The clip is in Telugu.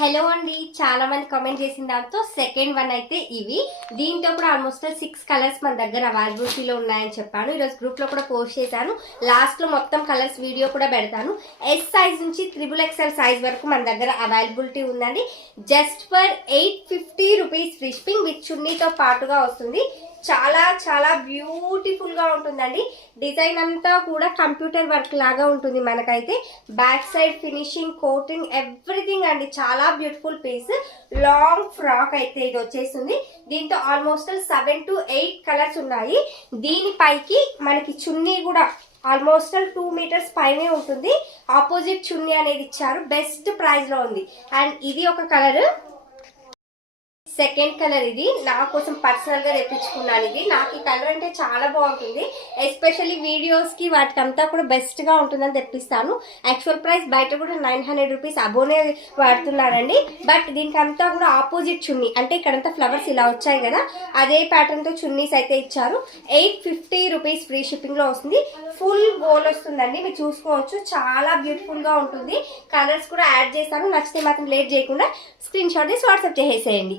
హలో అండి, చాలా మంది కామెంట్ చేసిన దాంతో సెకండ్ వన్ అయితే ఇవి. దీంతో కూడా ఆల్మోస్ట్ 6 కలర్స్ మన దగ్గర అవైలబిలిటీలో ఉన్నాయని చెప్పాను. ఈరోజు గ్రూప్ లో కూడా పోస్ట్ చేశాను. లాస్ట్ లో మొత్తం కలర్స్ వీడియో కూడా పెడతాను. ఎస్ సైజ్ నుంచి XXL సైజ్ వరకు మన దగ్గర అవైలబిలిటీ ఉందండి. Just for 850 rupees free shipping with చున్నీతో పాటుగా వస్తుంది. చాలా చాలా బ్యూటిఫుల్ గా ఉంటుందండి. డిజైన్ అంతా కూడా కంప్యూటర్ వర్క్ లాగా ఉంటుంది. మనకైతే back side finishing, coating, everything అండి. చాలా బ్యూటిఫుల్ పీస్. లాంగ్ ఫ్రాక్ అయితే ఇది వచ్చేస్తుంది. దీంతో ఆల్మోస్ట్ 7 to 8 కలర్స్ ఉన్నాయి. దీనిపైకి మనకి చున్నీ కూడా ఆల్మోస్ట్ 2 మీటర్స్ పైనే ఉంటుంది. ఆపోజిట్ చున్నీ అనేది ఇచ్చారు. బెస్ట్ ప్రైస్ లో ఉంది. అండ్ ఇది ఒక కలర్, సెకండ్ కలర్. ఇది నా కోసం పర్సనల్ గా తెప్పించుకున్నాను. ఇది నాకు ఈ కలర్ అంటే చాలా బాగుంటుంది. ఎస్పెషల్లీ వీడియోస్ కి వాటికంతా కూడా బెస్ట్ గా ఉంటుందని తెప్పిస్తాను. యాక్చువల్ ప్రైస్ బయట కూడా 900 రూపీస్ అబోనే వాడుతున్నారండి. బట్ దీనికి అంతా కూడా ఆపోజిట్ చున్నీ, అంటే ఇక్కడంతా ఫ్లవర్స్ ఇలా వచ్చాయి కదా, అదే ప్యాటర్న్ తో చున్నీస్ అయితే ఇచ్చారు. 850 రూపీస్ ఫ్రీ షిప్పింగ్ లో వస్తుంది. ఫుల్ గోల్ వస్తుందండి, మీరు చూసుకోవచ్చు. చాలా బ్యూటిఫుల్ గా ఉంటుంది. కలర్స్ కూడా యాడ్ చేస్తాను. నచ్చితే మాత్రం లేట్ చేయకుండా స్క్రీన్ షాట్ తీసి వాట్సాప్ చేసేయండి.